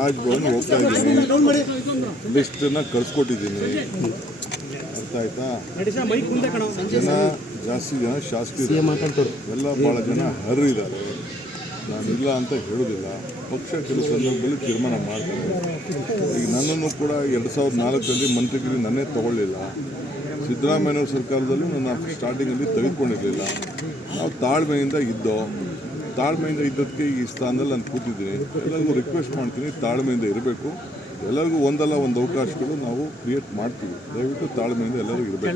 ರಾಜ್ಭವನ್ ಹೋಗ್ತಾ ಇದ್ದೀನಿ, ಲಿಸ್ಟನ್ನು ಕಳ್ಸಿಕೊಟ್ಟಿದ್ದೀನಿ. ಅರ್ಥ ಆಯ್ತಾ? ಜಾಸ್ತಿ ಜನ ಶಾಸಕರು ಎಲ್ಲ ಭಾಳ ಜನ ಅರ್ಹರಿದ್ದಾರೆ. ನಾನಿಲ್ಲ ಅಂತ ಹೇಳೋದಿಲ್ಲ. ಪಕ್ಷ ಕೆಲವು ಸಂದರ್ಭದಲ್ಲಿ ತೀರ್ಮಾನ ಮಾಡ್ತಾರೆ. ಈಗ ನನ್ನನ್ನು ಕೂಡ 2004ರಲ್ಲಿ ಮಂತ್ರಿಗಿರಿ ನನ್ನೇ ತಗೊಳ್ಳಿಲ್ಲ. ಸಿದ್ದರಾಮಯ್ಯನವ್ರ ಸರ್ಕಾರದಲ್ಲೂ ನನ್ನ ಸ್ಟಾರ್ಟಿಂಗಲ್ಲಿ ತೆಗೆದುಕೊಂಡಿರಲಿಲ್ಲ. ನಾವು ತಾಳ್ಮೆಯಿಂದ ಇದ್ದದಕ್ಕೆ ಈ ಸ್ಥಾನದಲ್ಲಿ ನಾನು ಕೂತಿದ್ದೀನಿ. ಎಲ್ಲರಿಗೂ ರಿಕ್ವೆಸ್ಟ್ ಮಾಡ್ತೀನಿ, ತಾಳ್ಮೆಯಿಂದ ಇರಬೇಕು. ಎಲ್ಲರಿಗೂ ಒಂದಲ್ಲ ಒಂದು ಅವಕಾಶಗಳು ನಾವು ಕ್ರಿಯೇಟ್ ಮಾಡ್ತೀವಿ. ದಯವಿಟ್ಟು ತಾಳ್ಮೆಯಿಂದ ಎಲ್ಲರಿಗೂ ಇರಬೇಕು.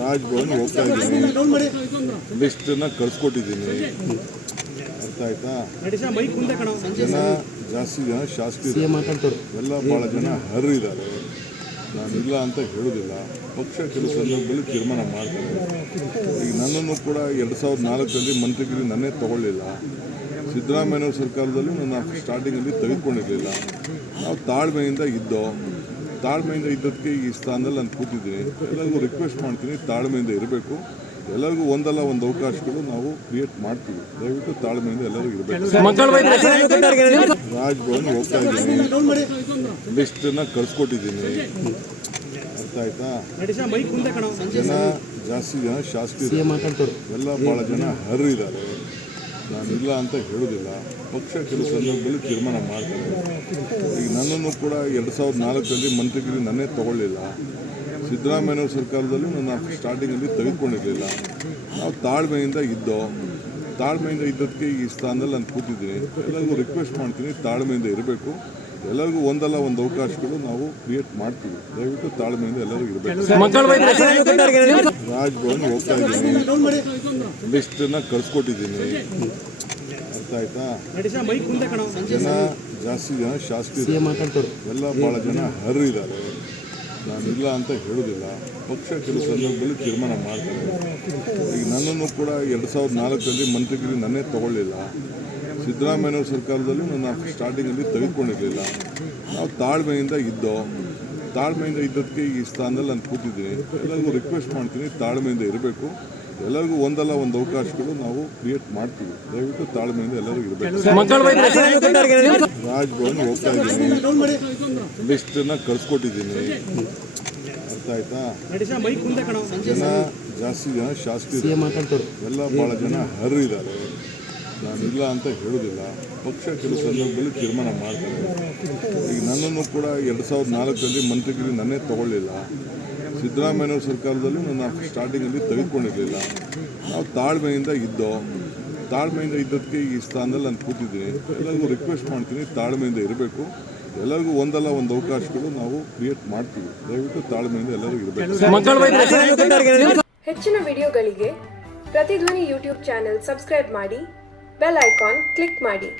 ರಾಜ್ಭವನ್ ಹೋಗ್ತಾ ಇದ್ದೀನಿ, ಲಿಸ್ಟನ್ನು ಕಳ್ಸಿಕೊಟ್ಟಿದ್ದೀನಿ. ಅರ್ಥ ಆಯ್ತಾ? ಜಾಸ್ತಿ ಜನ ಶಾಸಕರು ಎಲ್ಲ ಭಾಳ ಜನ ಅರ್ಹರಿದ್ದಾರೆ. ನಾನಿಲ್ಲ ಅಂತ ಹೇಳೋದಿಲ್ಲ. ಪಕ್ಷ ಕೆಲವು ಸಂದರ್ಭದಲ್ಲಿ ತೀರ್ಮಾನ ಮಾಡ್ತಾರೆ. ಈಗ ನನ್ನನ್ನು ಕೂಡ 2004ರಲ್ಲಿ ಮಂತ್ರಿಗಿರಿ ನನ್ನೇ ತಗೊಳ್ಳಿಲ್ಲ. ಸಿದ್ದರಾಮಯ್ಯನವ್ರ ಸರ್ಕಾರದಲ್ಲೂ ನನ್ನ ಸ್ಟಾರ್ಟಿಂಗಲ್ಲಿ ತೆಗೆದುಕೊಂಡಿರಲಿಲ್ಲ. ನಾವು ತಾಳ್ಮೆಯಿಂದ ಇದ್ದದಕ್ಕೆ ಈ ಸ್ಥಾನದಲ್ಲಿ ನಾನು ಕೂತಿದ್ದೀನಿ. ಎಲ್ಲರಿಗೂ ರಿಕ್ವೆಸ್ಟ್ ಮಾಡ್ತೀನಿ, ತಾಳ್ಮೆಯಿಂದ ಇರಬೇಕು. ಎಲ್ಲರಿಗೂ ಒಂದಲ್ಲ ಒಂದು ಅವಕಾಶಗಳು ನಾವು ಕ್ರಿಯೇಟ್ ಮಾಡ್ತೀವಿ. ದಯವಿಟ್ಟು ತಾಳ್ಮೆಯಿಂದ ಎಲ್ಲರಿಗೂ ಇರಬೇಕು. ರಾಜ್ಭವನ್ ಹೋಗ್ತಾ ಇದ್ದೀನಿ, ಲಿಸ್ಟನ್ನು ಕಳ್ಸಿಕೊಟ್ಟಿದ್ದೀನಿ. ಅರ್ಥ ಆಯ್ತಾ? ಜಾಸ್ತಿ ಜನ ಶಾಸಕರು ಎಲ್ಲ ಭಾಳ ಜನ ಅರ್ಹರಿದ್ದಾರೆ. ನಾನಿಲ್ಲ ಅಂತ ಹೇಳೋದಿಲ್ಲ. ಪಕ್ಷ ಕೆಲವು ಸಂದರ್ಭದಲ್ಲಿ ತೀರ್ಮಾನ ಮಾಡ್ತಾರೆ. ಈಗ ನನ್ನನ್ನು ಕೂಡ 2004ರಲ್ಲಿ ಮಂತ್ರಿಗಿರಿ ನನ್ನೇ ತಗೊಳ್ಳಿಲ್ಲ. ಸಿದ್ದರಾಮಯ್ಯನವ್ರ ಸರ್ಕಾರದಲ್ಲೂ ನನ್ನ ಸ್ಟಾರ್ಟಿಂಗಲ್ಲಿ ತೆಗೆದುಕೊಂಡಿರಲಿಲ್ಲ. ನಾವು ತಾಳ್ಮೆಯಿಂದ ಇದ್ದದಕ್ಕೆ ಈ ಸ್ಥಾನದಲ್ಲಿ ನಾನು ಕೂತಿದ್ದೀನಿ. ಎಲ್ಲರಿಗೂ ರಿಕ್ವೆಸ್ಟ್ ಮಾಡ್ತೀನಿ, ತಾಳ್ಮೆಯಿಂದ ಇರಬೇಕು. ಎಲ್ಲರಿಗೂ ಒಂದಲ್ಲ ಒಂದು ಅವಕಾಶಗಳು ನಾವು ಕ್ರಿಯೇಟ್ ಮಾಡ್ತೀವಿ. ದಯವಿಟ್ಟು ತಾಳ್ಮೆಯಿಂದ ಎಲ್ಲರಿಗೂ ಇರಬೇಕು. ರಾಜ್ಭವನ್ ಹೋಗ್ತಾ ಇದ್ದೀನಿ, ಲಿಸ್ಟನ್ನು ಕಳ್ಸಿಕೊಟ್ಟಿದ್ದೀನಿ. ಅರ್ಥ ಆಯ್ತಾ? ಜಾಸ್ತಿ ಜನ ಶಾಸಕರು ಎಲ್ಲ ಭಾಳ ಜನ ಅರ್ಹರಿದ್ದಾರೆ. ನಾನಿಲ್ಲ ಅಂತ ಹೇಳೋದಿಲ್ಲ. ಪಕ್ಷ ಕೆಲವು ಸಂದರ್ಭದಲ್ಲಿ ತೀರ್ಮಾನ ಮಾಡ್ತಾರೆ. ಈಗ ನನ್ನನ್ನು ಕೂಡ 2004ರಲ್ಲಿ ಮಂತ್ರಿಗಿರಿ ನನ್ನೇ ತಗೊಳ್ಳಿಲ್ಲ. ಸಿದ್ದರಾಮಯ್ಯನವ್ರ ಸರ್ಕಾರದಲ್ಲೂ ನನ್ನ ಸ್ಟಾರ್ಟಿಂಗಲ್ಲಿ ತೆಗೆದುಕೊಂಡಿರಲಿಲ್ಲ. ನಾವು ತಾಳ್ಮೆಯಿಂದ ಇದ್ದದಕ್ಕೆ ಈ ಸ್ಥಾನದಲ್ಲಿ ನಾನು ಕೂತಿದ್ದೀನಿ. ಎಲ್ಲರಿಗೂ ರಿಕ್ವೆಸ್ಟ್ ಮಾಡ್ತೀನಿ, ತಾಳ್ಮೆಯಿಂದ ಇರಬೇಕು. ಎಲ್ಲರಿಗೂ ಒಂದಲ್ಲ ಒಂದು ಅವಕಾಶಗಳು ನಾವು ಕ್ರಿಯೇಟ್ ಮಾಡ್ತೀವಿ. ದಯವಿಟ್ಟು ತಾಳ್ಮೆಯಿಂದ ಎಲ್ಲರಿಗೂ ಇರಬೇಕು. ರಾಜ್ಭವನ್ ಹೋಗ್ತಾ ಇದ್ದೀನಿ, ಲಿಸ್ಟನ್ನು ಕಳ್ಸಿಕೊಟ್ಟಿದ್ದೀನಿ. ಅರ್ಥ ಆಯ್ತಾ? ಜಾಸ್ತಿ ಜನ ಶಾಸಕರು ಎಲ್ಲ ಭಾಳ ಜನ ಅರ್ಹರಿದ್ದಾರೆ. ನಾನಿಲ್ಲ ಅಂತ ಹೇಳೋದಿಲ್ಲ. ಪಕ್ಷ ಕೆಲವು ಸಂದರ್ಭದಲ್ಲಿ ತೀರ್ಮಾನ ಮಾಡ್ತಾರೆ. ಈಗ ನನ್ನನ್ನು ಕೂಡ 2004ರಲ್ಲಿ ಮಂತ್ರಿಗಿರಿ ನನ್ನೇ ತಗೊಳ್ಳಿಲ್ಲ. ಸಿದ್ದರಾಮಯ್ಯನವ್ರ ಸರ್ಕಾರದಲ್ಲೂ ನನ್ನ ಸ್ಟಾರ್ಟಿಂಗಲ್ಲಿ ತೆಗೆದುಕೊಂಡಿರಲಿಲ್ಲ. ನಾವು ತಾಳ್ಮೆಯಿಂದ ಇದ್ದದಕ್ಕೆ ಈ ಸ್ಥಾನದಲ್ಲಿ ನಾನು ಕೂತಿದ್ದೀನಿ. ಎಲ್ಲರಿಗೂ ರಿಕ್ವೆಸ್ಟ್ ಮಾಡ್ತೀನಿ, ತಾಳ್ಮೆಯಿಂದ ಇರಬೇಕು. ಎಲ್ಲರಿಗೂ ಒಂದಲ್ಲ ಒಂದು ಅವಕಾಶಗಳು ನಾವು ಕ್ರಿಯೇಟ್ ಮಾಡ್ತೀವಿ. ದಯವಿಟ್ಟು ತಾಳ್ಮೆಯಿಂದ ಎಲ್ಲರಿಗೂ ಇರಬೇಕು. ಹೆಚ್ಚಿನ ವಿಡಿಯೋಗಳಿಗೆ ಪ್ರತಿಧ್ವನಿ ಯೂಟ್ಯೂಬ್ ಚಾನೆಲ್ ಸಬ್ಸ್ಕ್ರೈಬ್ ಮಾಡಿ, ಬೆಲ್ ಐಕಾನ್ ಕ್ಲಿಕ್ ಮಾಡಿ.